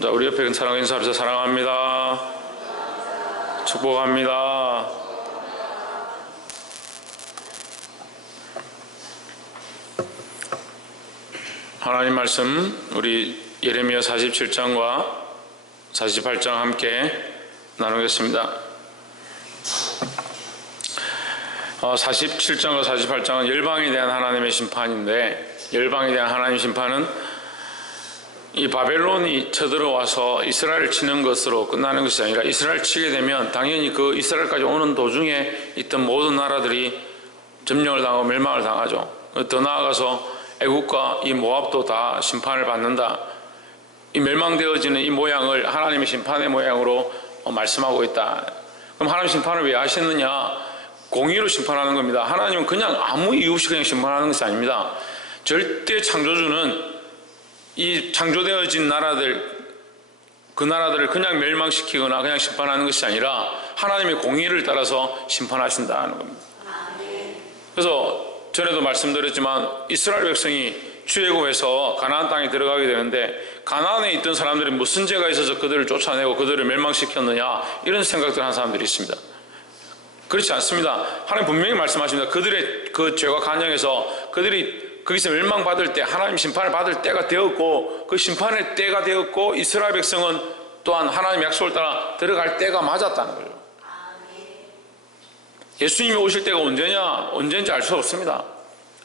자, 우리 옆에 사랑하는 인사합시다. 사랑합니다. 축복합니다. 하나님 말씀 우리 예레미야 47장과 48장 함께 나누겠습니다. 47장과 48장은 열방에 대한 하나님의 심판인데, 열방에 대한 하나님의 심판은 이 바벨론이 쳐들어와서 이스라엘을 치는 것으로 끝나는 것이 아니라, 이스라엘 치게 되면 당연히 그 이스라엘까지 오는 도중에 있던 모든 나라들이 점령을 당하고 멸망을 당하죠. 더 나아가서 애국과 이 모압도 다 심판을 받는다. 이 멸망되어지는 이 모양을 하나님의 심판의 모양으로 말씀하고 있다. 그럼 하나님 심판을 왜 하셨느냐? 공의로 심판하는 겁니다. 하나님은 그냥 아무 이유 없이 그냥 심판하는 것이 아닙니다. 절대 창조주는 이 창조되어진 나라들, 그 나라들을 그냥 멸망시키거나 그냥 심판하는 것이 아니라 하나님의 공의를 따라서 심판하신다는 겁니다. 그래서 전에도 말씀드렸지만 이스라엘 백성이 출애굽해서 가나안 땅에 들어가게 되는데, 가나안에 있던 사람들이 무슨 죄가 있어서 그들을 쫓아내고 그들을 멸망시켰느냐, 이런 생각들 하는 사람들이 있습니다. 그렇지 않습니다. 하나님 분명히 말씀하십니다. 그들의 그 죄가 간영해서 그들이 거기서 멸망받을 때, 하나님 심판을 받을 때가 되었고, 그 심판의 때가 되었고, 이스라엘 백성은 또한 하나님 약속을 따라 들어갈 때가 맞았다는 거죠. 예수님이 오실 때가 언제인지 알 수 없습니다.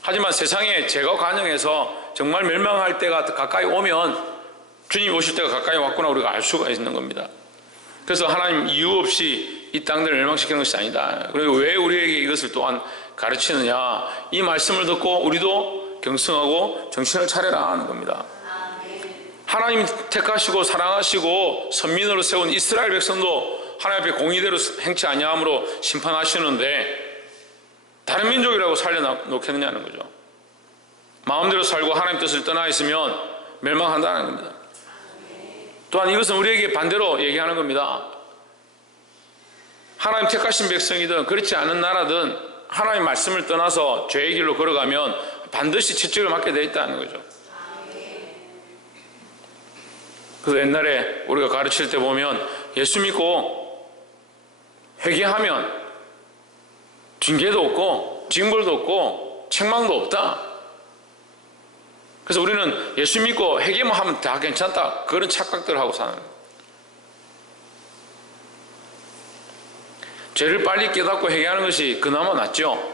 하지만 세상에 죄가 간영해서 정말 멸망할 때가 가까이 오면 주님이 오실 때가 가까이 왔구나 우리가 알 수가 있는 겁니다. 그래서 하나님 이유 없이 이 땅들을 멸망시키는 것이 아니다. 그리고 왜 우리에게 이것을 또한 가르치느냐, 이 말씀을 듣고 우리도 경성하고 정신을 차려라 하는 겁니다. 하나님 택하시고 사랑하시고 선민으로 세운 이스라엘 백성도 하나님 앞에 공의대로 행치 아니함으로 심판하시는데, 다른 민족이라고 살려놓겠느냐는 거죠. 마음대로 살고 하나님 뜻을 떠나 있으면 멸망한다는 겁니다. 또한 이것은 우리에게 반대로 얘기하는 겁니다. 하나님 택하신 백성이든 그렇지 않은 나라든 하나님 말씀을 떠나서 죄의 길로 걸어가면 반드시 채찍을 맞게 되어 있다는 거죠. 그래서 옛날에 우리가 가르칠 때 보면 예수 믿고 회개하면 징계도 없고 징벌도 없고 책망도 없다. 그래서 우리는 예수 믿고 회개만 하면 다 괜찮다, 그런 착각들을 하고 사는 거예요. 죄를 빨리 깨닫고 회개하는 것이 그나마 낫죠.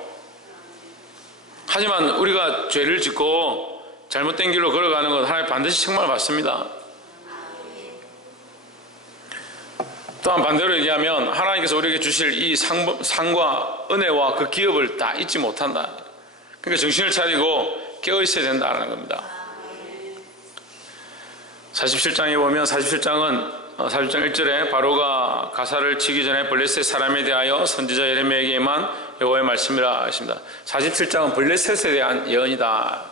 하지만 우리가 죄를 짓고 잘못된 길로 걸어가는 건 하나님 반드시 책망을 받습니다. 또한 반대로 얘기하면 하나님께서 우리에게 주실 이 상과 은혜와 그 기업을 다 잊지 못한다. 그러니까 정신을 차리고 깨어 있어야 된다는 겁니다. 47장에 보면 47장은 47장 1절에 바로가 가사를 치기 전에 블레셋 사람에 대하여 선지자 예레미야에게만 여호와의 말씀이라 하십니다. 47장은 블레셋에 대한 예언이다.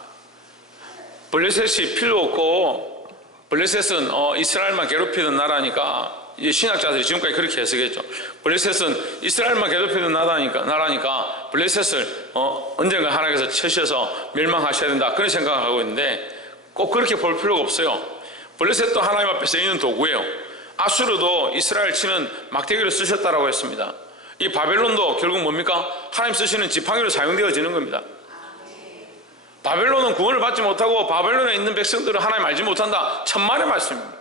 블레셋이 필요 없고, 블레셋은 이스라엘만 괴롭히던 나라니까, 이제 신학자들이 지금까지 그렇게 해석했죠. 블레셋은 이스라엘만 괴롭히던 나라니까 블레셋을 언젠가 하나님께서 쳐셔서 멸망하셔야 된다, 그런 생각을 하고 있는데, 꼭 그렇게 볼 필요가 없어요. 블레셋도 하나님 앞에 쓰이는 도구예요. 아수르도 이스라엘 치는 막대기를 쓰셨다라고 했습니다. 이 바벨론도 결국 뭡니까? 하나님 쓰시는 지팡이로 사용되어지는 겁니다. 바벨론은 구원을 받지 못하고 바벨론에 있는 백성들은 하나님 알지 못한다, 천만의 말씀입니다.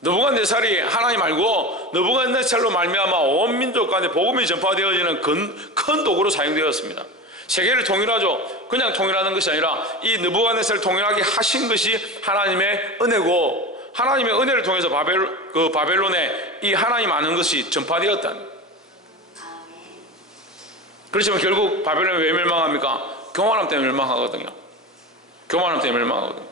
느부갓네살이 하나님 알고 느부갓네살로 말미암아 온 민족 가운데 복음이 전파되어지는 큰 도구로 사용되었습니다. 세계를 통일하죠. 그냥 통일하는 것이 아니라 이 느부갓네살을 통일하게 하신 것이 하나님의 은혜고, 하나님의 은혜를 통해서 바벨론에 이 하나님 아는 것이 전파되었다는 거예요. 그렇지만 결국 바벨론이 왜 멸망합니까? 교만함 때문에 멸망하거든요. 교만함 때문에 멸망하거든요.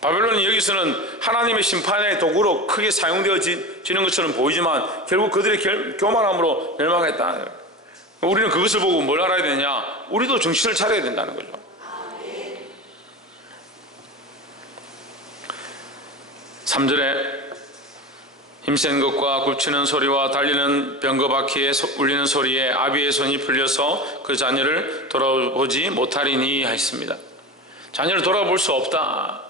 바벨론이 여기서는 하나님의 심판의 도구로 크게 사용되어지는 것처럼 보이지만 결국 그들의 교만함으로 멸망했다. 우리는 그것을 보고 뭘 알아야 되냐? 우리도 정신을 차려야 된다는 거죠. 아멘. 3절에 힘센 것과 굽치는 소리와 달리는 병거 바퀴에 울리는 소리에 아비의 손이 풀려서 그 자녀를 돌아보지 못하리니 하였습니다. 자녀를 돌아볼 수 없다.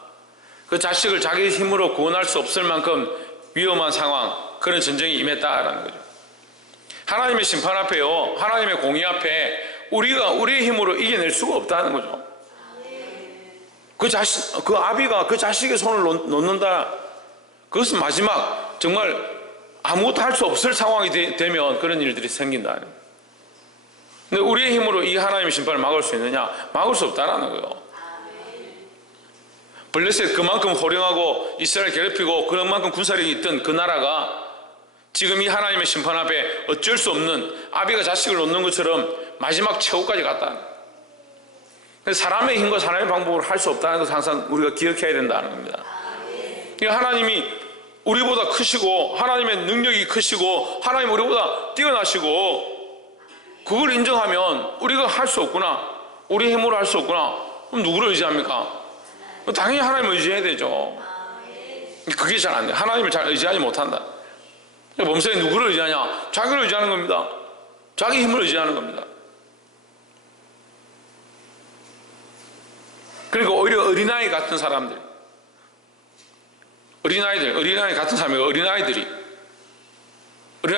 그 자식을 자기 힘으로 구원할 수 없을 만큼 위험한 상황, 그런 전쟁이 임했다라는 거죠. 하나님의 심판 앞에요, 하나님의 공의 앞에 우리가 우리의 힘으로 이겨낼 수가 없다는 거죠. 그 아비가 그 자식의 손을 놓는다. 그것은 마지막 정말 아무것도 할 수 없을 상황이 되면 그런 일들이 생긴다. 근데 우리의 힘으로 이 하나님의 심판을 막을 수 있느냐? 막을 수 없다라는 거예요. 블레셋 그만큼 호령하고 이스라엘 괴롭히고 그만큼 군사력이 있던 그 나라가 지금 이 하나님의 심판 앞에 어쩔 수 없는, 아비가 자식을 놓는 것처럼 마지막 최후까지 갔다. 사람의 힘과 사람의 방법으로 할 수 없다는 것을 항상 우리가 기억해야 된다는 겁니다. 하나님이 우리보다 크시고 하나님의 능력이 크시고 하나님 우리보다 뛰어나시고, 그걸 인정하면 우리가 할 수 없구나, 우리 힘으로 할 수 없구나, 그럼 누구를 의지합니까? 당연히 하나님을 의지해야 되죠. 그게 잘 안 돼. 하나님을 잘 의지하지 못한다. 범사에 누구를 의지하냐? 자기를 의지하는 겁니다. 자기 힘을 의지하는 겁니다. 그러니까 오히려 어린아이 같은 사람들, 어린아이 같은 사람이 어린아이들이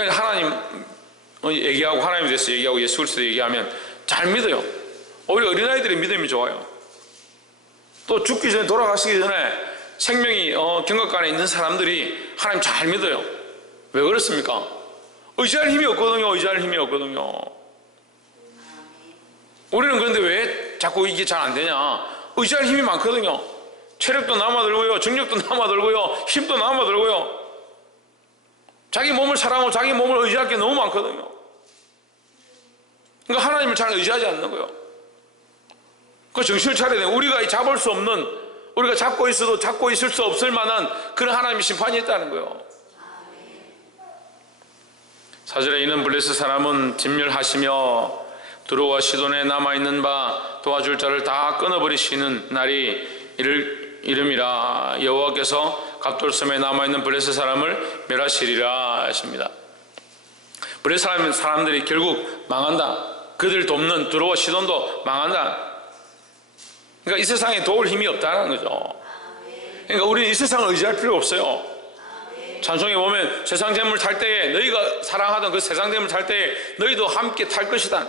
하나님 얘기하고 하나님에 대해서 얘기하고 예수 그리스도 얘기하면 잘 믿어요. 오히려 어린아이들의 믿음이 좋아요. 또 죽기 전에, 돌아가시기 전에 생명이 경각간에 있는 사람들이 하나님 잘 믿어요. 왜 그렇습니까? 의지할 힘이 없거든요. 의지할 힘이 없거든요. 우리는 그런데 왜 자꾸 이게 잘 안 되냐? 의지할 힘이 많거든요. 체력도 남아들고요, 정력도 남아들고요, 힘도 남아들고요. 자기 몸을 사랑하고 자기 몸을 의지할 게 너무 많거든요. 그러니까 하나님을 잘 의지하지 않는 거예요. 그 정신을 차려야 돼요. 우리가 잡을 수 없는, 우리가 잡고 있어도 잡고 있을 수 없을 만한 그런 하나님의 심판이 있다는 거예요. 사절에 이는 블레셋 사람은 진멸하시며 두로와 시돈에 남아있는 바 도와줄 자를 다 끊어버리시는 날이 이름이라. 여호와께서 갑돌섬에 남아있는 블레셋 사람을 멸하시리라 하십니다. 블레셋 사람들이 결국 망한다. 그들 돕는 두로와 시돈도 망한다. 그러니까 이 세상에 도울 힘이 없다는 거죠. 그러니까 우리는 이 세상을 의지할 필요 없어요. 찬송에 보면 세상 재물 탈 때에, 너희가 사랑하던 그 세상 재물 탈 때에 너희도 함께 탈 것이다.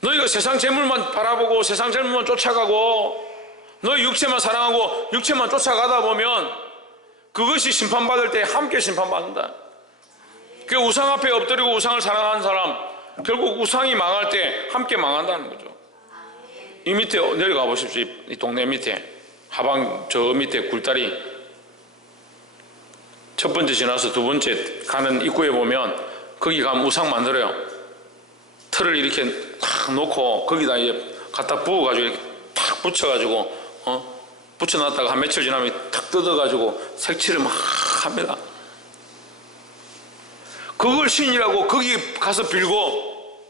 너희가 세상 재물만 바라보고 세상 재물만 쫓아가고 너희 육체만 사랑하고 육체만 쫓아가다 보면 그것이 심판받을 때 함께 심판받는다. 그 우상 앞에 엎드리고 우상을 사랑하는 사람, 결국 우상이 망할 때 함께 망한다는 거죠. 이 밑에 내려가 보십시오. 이 동네 밑에 하방 저 밑에 굴다리 첫 번째 지나서 두 번째 가는 입구에 보면 거기 가면 우상 만들어요. 틀을 이렇게 탁 놓고 거기다 이제 갖다 부어가지고 이렇게 탁 붙여가지고 붙여놨다가 한 며칠 지나면 탁 뜯어가지고 색칠을 막 합니다. 그걸 신이라고 거기 가서 빌고,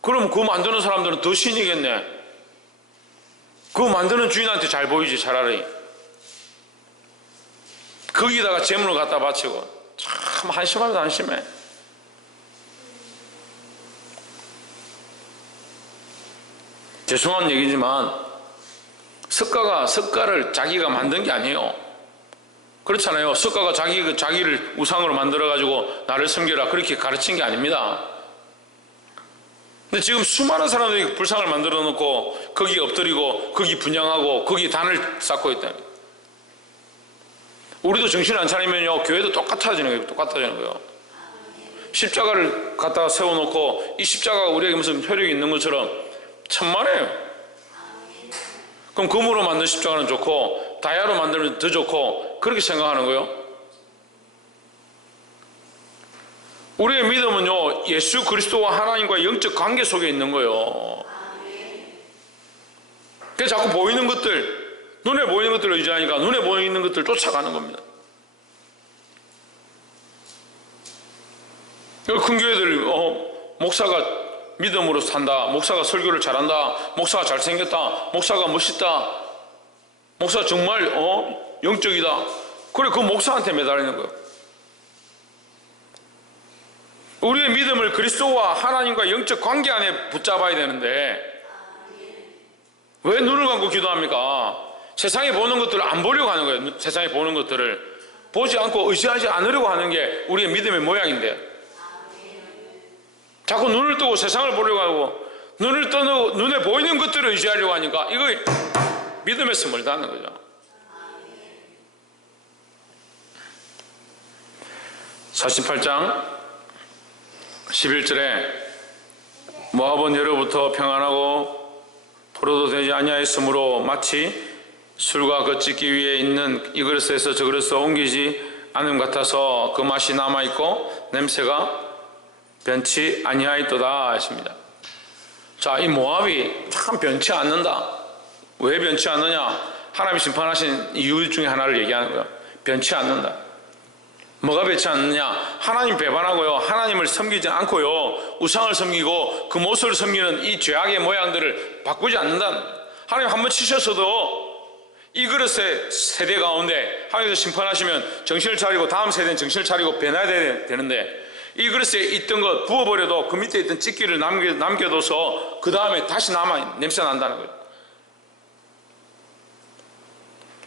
그럼 그거 만드는 사람들은 더 신이겠네. 그거 만드는 주인한테 잘 보이지 차라리. 거기다가 재물을 갖다 바치고. 참 한심하면 한심해. 죄송한 얘기지만 석가를 자기가 만든 게 아니에요. 그렇잖아요. 석가가 자기를 우상으로 만들어가지고 나를 섬겨라 그렇게 가르친 게 아닙니다. 근데 지금 수많은 사람들이 불상을 만들어 놓고 거기 엎드리고 거기 분양하고 거기 단을 쌓고 있다. 우리도 정신 안 차리면요 교회도 똑같아지는 거예요. 십자가를 갖다가 세워놓고 이 십자가가 우리에게 무슨 효력이 있는 것처럼 천만에요. 그럼 금으로 만든 십자가는 좋고 다이아로 만들면 더 좋고 그렇게 생각하는 거예요. 우리의 믿음은요 예수 그리스도와 하나님과의 영적 관계 속에 있는 거예요. 그래서 자꾸 보이는 것들, 눈에 보이는 것들을 의지하니까 눈에 보이는 것들을 쫓아가는 겁니다. 큰 교회들 목사가 믿음으로 산다, 목사가 설교를 잘한다, 목사가 잘생겼다, 목사가 멋있다, 목사 정말 영적이다. 그래 그 목사한테 매달리는 거예요. 우리의 믿음을 그리스도와 하나님과 영적 관계 안에 붙잡아야 되는데 왜 눈을 감고 기도합니까? 세상에 보는 것들을 안 보려고 하는 거예요. 세상에 보는 것들을 보지 않고 의지하지 않으려고 하는 게 우리의 믿음의 모양인데, 자꾸 눈을 뜨고 세상을 보려고 하고 눈을 뜨고 눈에 보이는 것들을 의지하려고 하니까 이거 믿음에서 멀다는 거죠. 48장 11절에 모압은 예로부터 평안하고 포로도 되지 아니하였으므로 마치 술과 겉짓기 위에 있는 이 그릇에서 저 그릇으로 옮기지 않음 같아서 그 맛이 남아있고 냄새가 변치 아니하였도다 하십니다. 자, 이 모압이 참 변치 않는다. 왜 변치 않느냐? 하나님이 심판하신 이유 중에 하나를 얘기하는 거예요. 변치 않는다. 뭐가 변치 않느냐? 하나님 배반하고요, 하나님을 섬기지 않고요, 우상을 섬기고 그 모습을 섬기는 이 죄악의 모양들을 바꾸지 않는다. 하나님 한번 치셨어도 이 그릇의 세대 가운데 하나님께서 심판하시면 정신을 차리고 다음 세대는 정신을 차리고 변화해야 되는데, 이 그릇에 있던 것 부어버려도 그 밑에 있던 찌기를 남겨둬서 그 다음에 다시 남아 냄새 난다는 거예요.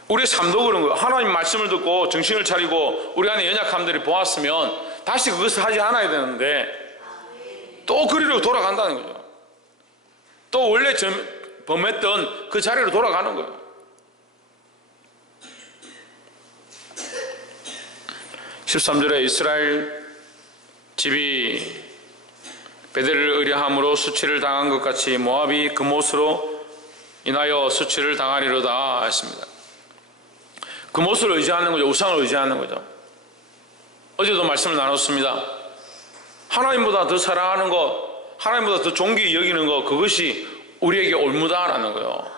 우리의 삶도 그런 거예요. 하나님 말씀을 듣고 정신을 차리고 우리 안에 연약함들이 보았으면 다시 그것을 하지 않아야 되는데 또 그리로 돌아간다는 거죠. 또 원래 범했던 그 자리로 돌아가는 거예요. 13절에 이스라엘 집이 베델을 의뢰함으로 수치를 당한 것 같이 모압이 그못으로 인하여 수치를 당하리로다 했습니다. 그못을 의지하는 거죠. 우상을 의지하는 거죠. 어제도 말씀을 나눴습니다. 하나님보다 더 사랑하는 것, 하나님보다 더 존귀히 여기는 것, 그것이 우리에게 올무다라는 거예요.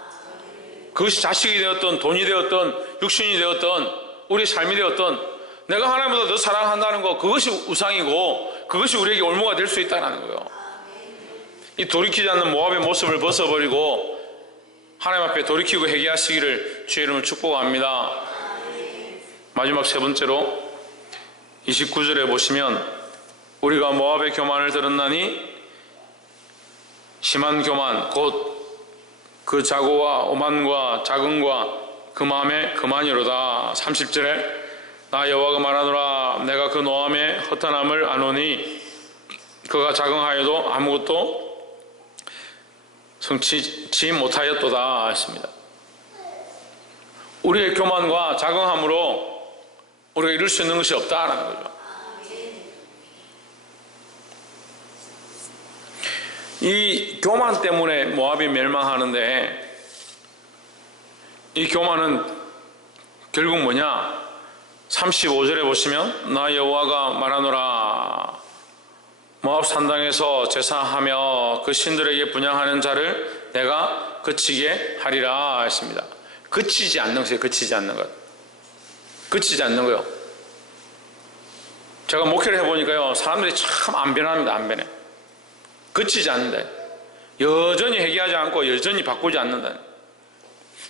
그것이 자식이 되었던, 돈이 되었던, 육신이 되었던, 우리의 삶이 되었던, 내가 하나님보다 더 사랑한다는 것, 그것이 우상이고 그것이 우리에게 올무가 될 수 있다는 거예요. 이 돌이키지 않는 모압의 모습을 벗어버리고 하나님 앞에 돌이키고 회개하시기를 주의 이름으로 축복합니다. 마지막 세 번째로 29절에 보시면 우리가 모압의 교만을 들었나니 심한 교만 곧 그 자고와 오만과 자긍과 그 마음의 그만이로다. 30절에 나 여호와가 말하노라 내가 그 노함의 허탄함을 아노니 그가 자긍하여도 아무것도 성취지 못하였도다 했습니다. 우리의 교만과 자긍함으로 우리가 이룰 수 있는 것이 없다라는 거죠. 이 교만 때문에 모압이 멸망하는데, 이 교만은 결국 뭐냐? 35절에 보시면 나 여호와가 말하노라 모압 산당에서 제사하며 그 신들에게 분향하는 자를 내가 그치게 하리라 했습니다. 그치지 않는 것이에요. 그치지 않는 것. 그치지 않는 거요. 제가 목회를 해보니까요, 사람들이 참 안 변합니다. 안 변해. 그치지 않는다. 여전히 회개하지 않고 여전히 바꾸지 않는다.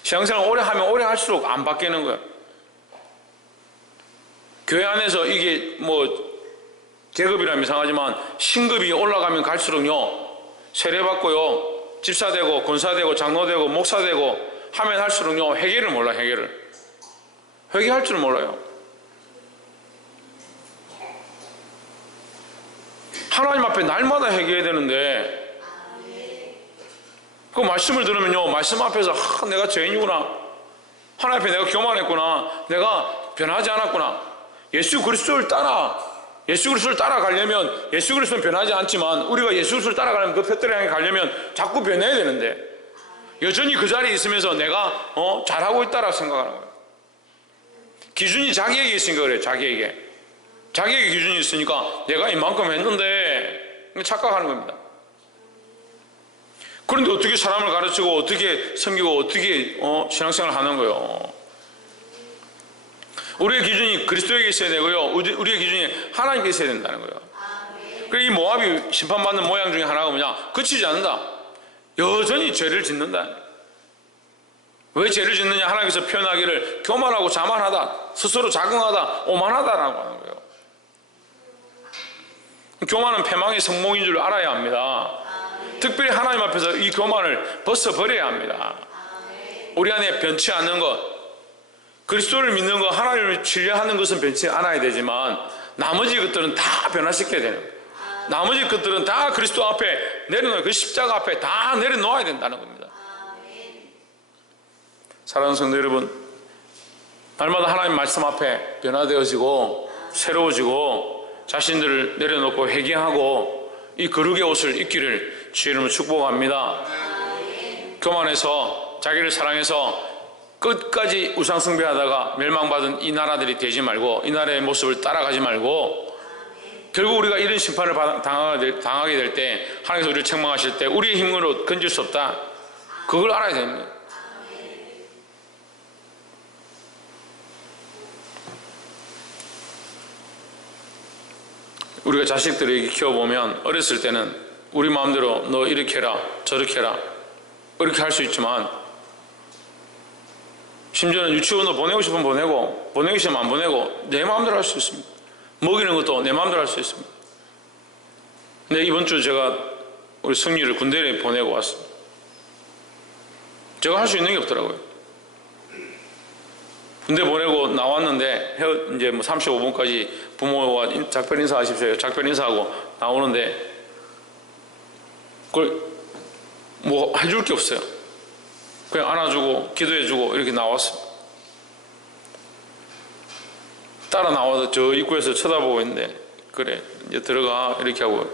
신앙생활 오래 하면 오래 할수록 안 바뀌는 거예요. 교회 안에서 이게 뭐 계급이라면 이상하지만 신급이 올라가면 갈수록요, 세례받고요, 집사되고 권사되고 장로되고 목사되고 하면 할수록요, 회개를 몰라. 회개할 줄은 몰라요. 하나님 앞에 날마다 회개해야 되는데, 그 말씀을 들으면요, 말씀 앞에서 내가 죄인이구나, 하나님 앞에 내가 교만했구나, 내가 변하지 않았구나, 예수 그리스도를 따라가려면, 예수 그리스도는 변하지 않지만 우리가 예수 그리스도를 따라가려면, 그 표대를 향해 가려면 자꾸 변해야 되는데 여전히 그 자리에 있으면서 내가 잘하고 있다라고 생각하는 거예요. 기준이 자기에게 있으니까 그래요. 자기에게 기준이 있으니까 내가 이만큼 했는데 착각하는 겁니다. 그런데 어떻게 사람을 가르치고 어떻게 섬기고 어떻게 신앙생활을 하는 거예요. 우리의 기준이 그리스도에게 있어야 되고요, 우리의 기준이 하나님께 있어야 된다는 거예요. 그래서 이 모압이 심판받는 모양 중에 하나가 뭐냐? 그치지 않는다. 여전히 죄를 짓는다. 왜 죄를 짓느냐? 하나님께서 표현하기를 교만하고 자만하다, 스스로 자긍하다, 오만하다라고 하는 거예요. 교만은 패망의 성공인 줄 알아야 합니다. 특별히 하나님 앞에서 이 교만을 벗어버려야 합니다. 우리 안에 변치 않는 것, 그리스도를 믿는 것, 하나님을 신뢰하는 것은 변치 않아야 되지만 나머지 것들은 다 변화시켜야 되는 거예요. 나머지 것들은 다 그리스도 앞에 내려놓아야, 그 십자가 앞에 다 내려놓아야 된다는 겁니다. 사랑하는 성도 여러분, 날마다 하나님 말씀 앞에 변화되어지고 새로워지고 자신들을 내려놓고 회개하고 이 거룩의 옷을 입기를 주의 이름으로 축복합니다. 교만해서 자기를 사랑해서 끝까지 우상숭배하다가 멸망받은 이 나라들이 되지 말고, 이 나라의 모습을 따라가지 말고, 결국 우리가 이런 심판을 당하게 될 때, 하나님께서 우리를 책망하실 때 우리의 힘으로 건질 수 없다, 그걸 알아야 됩니다. 우리가 자식들에게 키워보면 어렸을 때는 우리 마음대로 너 이렇게 해라 저렇게 해라 이렇게 할 수 있지만, 심지어는 유치원으로 보내고 싶으면 보내고, 보내기 싫으면 안 보내고, 내 마음대로 할 수 있습니다. 먹이는 것도 내 마음대로 할 수 있습니다. 근데 이번 주 제가 우리 승리를 군대에 보내고 왔습니다. 제가 할 수 있는 게 없더라고요. 군대 보내고 나왔는데 이제 뭐 35분까지 부모와 작별 인사하십시오. 작별 인사하고 나오는데 그걸 뭐 해줄 게 없어요. 그냥 안아주고 기도해주고 이렇게 나왔어요. 따라 나와서 저 입구에서 쳐다보고 있는데, 그래 이제 들어가 이렇게 하고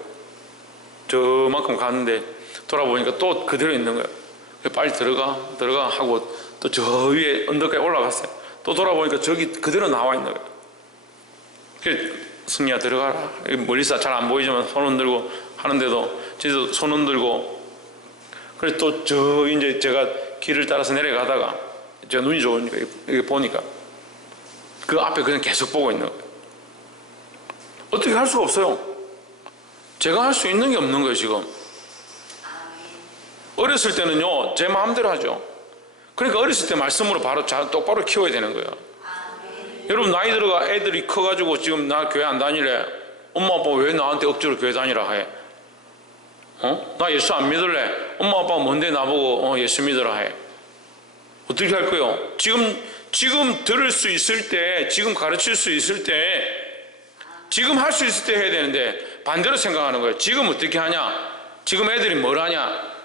저만큼 갔는데 돌아보니까 또 그대로 있는 거예요. 빨리 들어가 하고 또 저 위에 언덕까지 올라갔어요. 또 돌아보니까 저기 그대로 나와 있는 거예요. 그래, 승리야 들어가라. 멀리서 잘 안 보이지만 손 흔들고 하는데도 저도 손 흔들고, 그래 또 저 이제 제가 길을 따라서 내려가다가 제가 눈이 좋으니까 이렇게 보니까 그 앞에 그냥 계속 보고 있는 거예요. 어떻게 할 수가 없어요. 제가 할 수 있는 게 없는 거예요. 지금 어렸을 때는요 제 마음대로 하죠. 그러니까 어렸을 때 말씀으로 바로 똑바로 키워야 되는 거예요. 여러분 나이 들어가 애들이 커가지고 지금 나 교회 안 다니래. 엄마 아빠 왜 나한테 억지로 교회 다니라 해? 나 예수 안 믿을래. 엄마 아빠가 뭔데 나보고 예수 믿으라 해. 어떻게 할 거예요? 지금 들을 수 있을 때, 지금 가르칠 수 있을 때, 지금 할 수 있을 때 해야 되는데 반대로 생각하는 거예요. 지금 어떻게 하냐? 지금 애들이 뭘 하냐?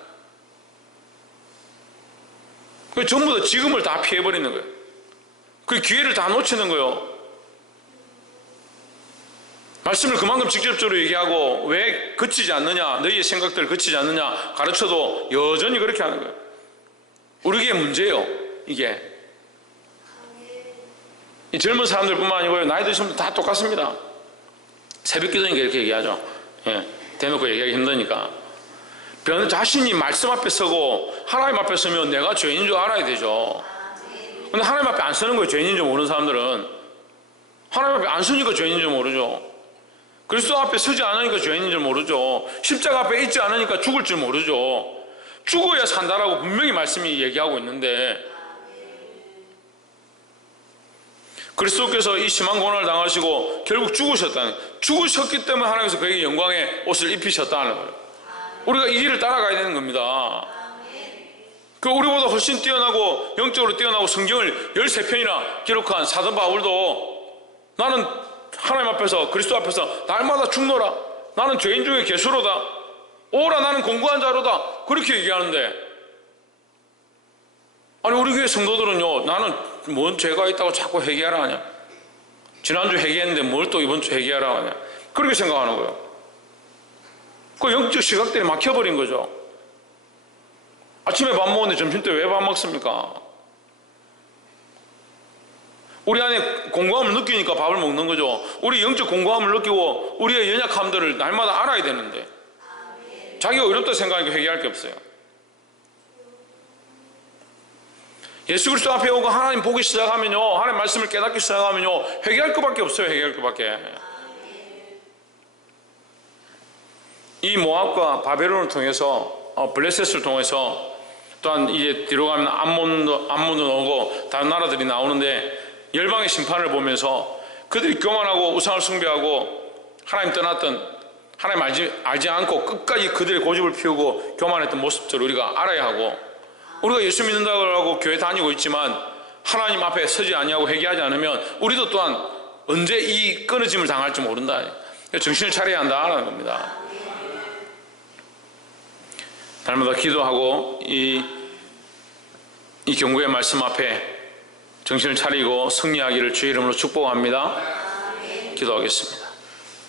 그 전부 다 지금을 다 피해버리는 거예요. 그 기회를 다 놓치는 거예요. 말씀을 그만큼 직접적으로 얘기하고 왜 그치지 않느냐, 너희의 생각들 그치지 않느냐 가르쳐도 여전히 그렇게 하는 거예요. 우리에게 문제예요. 이게 이 젊은 사람들뿐만 아니고요, 나이 드신 분들 다 똑같습니다. 새벽 기도니까 이렇게 얘기하죠. 대놓고 얘기하기 힘드니까. 자신이 말씀 앞에 서고 하나님 앞에 서면 내가 죄인인 줄 알아야 되죠. 근데 하나님 앞에 안 서는 거예요. 죄인인 줄 모르는 사람들은. 하나님 앞에 안 서니까 죄인인 줄 모르죠. 그리스도 앞에 서지 않으니까 죄인인 줄 모르죠. 십자가 앞에 있지 않으니까 죽을 줄 모르죠. 죽어야 산다라고 분명히 말씀이 얘기하고 있는데, 그리스도께서 이 심한 고난을 당하시고 결국 죽으셨기 때문에 하나님께서 그에게 영광의 옷을 입히셨다는 거예요. 우리가 이 길을 따라가야 되는 겁니다. 그 우리보다 훨씬 뛰어나고 영적으로 뛰어나고 성경을 13편이나 기록한 사도 바울도 나는 하나님 앞에서 그리스도 앞에서 날마다 죽노라, 나는 죄인 중에 괴수로다, 오라 나는 공고한 자로다, 그렇게 얘기하는데, 아니 우리 교회 성도들은요, 나는 뭔 죄가 있다고 자꾸 회개하라 하냐, 지난주 회개했는데 뭘 또 이번 주 회개하라 하냐, 그렇게 생각하는 거예요. 그 영적 시각들이 막혀버린 거죠. 아침에 밥 먹었는데 점심 때 왜 밥 먹습니까? 우리 안에 공고함을 느끼니까 밥을 먹는 거죠. 우리 영적 공고함을 느끼고 우리의 연약함들을 날마다 알아야 되는데 자기가 어렵다 생각하니까 회개할 게 없어요. 예수 그리스도 앞에 오고 하나님 보기 시작하면요, 하나님 말씀을 깨닫기 시작하면요, 회개할 것밖에 없어요. 회개할 것밖에. 이 모압과 바벨론을 통해서 블레셋을 통해서 또한 이제 뒤로 가면 암몬도 오고 다른 나라들이 나오는데, 열방의 심판을 보면서 그들이 교만하고 우상을 숭배하고 하나님 떠났던, 하나님 알지 않고 끝까지 그들의 고집을 피우고 교만했던 모습들을 우리가 알아야 하고, 우리가 예수 믿는다고 하고 교회 다니고 있지만 하나님 앞에 서지 아니하고 회개하지 않으면 우리도 또한 언제 이 끊어짐을 당할지 모른다. 정신을 차려야 한다는 겁니다. 날마다 기도하고 이 경고의 말씀 앞에 정신을 차리고 승리하기를 주의 이름으로 축복합니다. 기도하겠습니다.